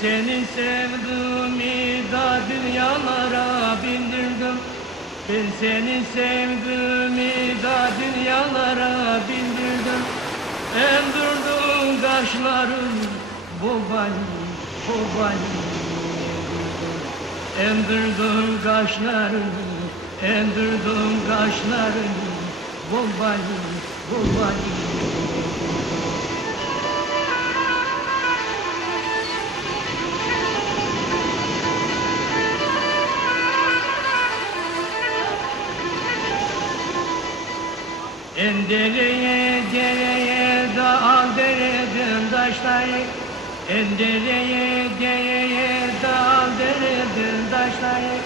seni sevdiğimi da dünyalara bildirdim Ben seni sevdiğimi da dünyalara bildirdim Emdirdin kaşların bu bani Emdirdin kaşların, emdirdin kaşların Bu bani, bu bani Endereye dereye dağ dereden taşları Endereye dereye dağ dereden taşları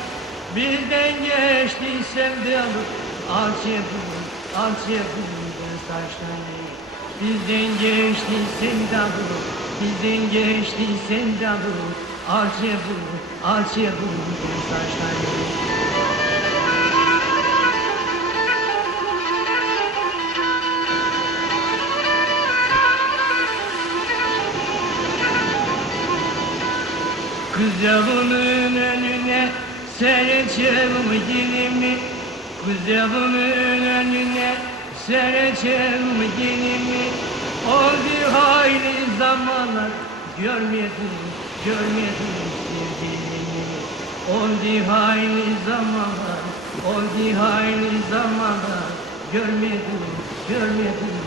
Birden geçti sevdalık Alçı bu, alçı bu taşları Bizden geçti sevdalık Bizden geçti sevdalık Alçı bu, alçı bu taşları Kız yavunun önüne sereceğim dilimi Kız yavunun önüne sereceğim dilimi Oldu hayli zamanlar görmedim, görmedim sevgilimi. Oldu hayli zamanlar, oldu hayli zamanlar Görmedim, görmedim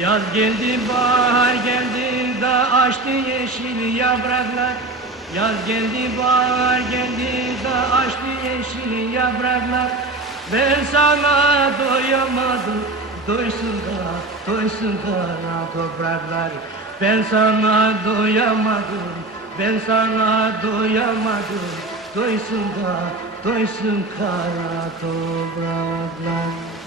Yaz geldi, bahar geldi da açtı yeşil yapraklar. Yaz geldi, bahar geldi da açtı yeşil yapraklar. Ben sana doyamadım, doysun da, doysun kara topraklar. Ben sana doyamadım, ben sana doyamadım, doysun da, doysun kara topraklar.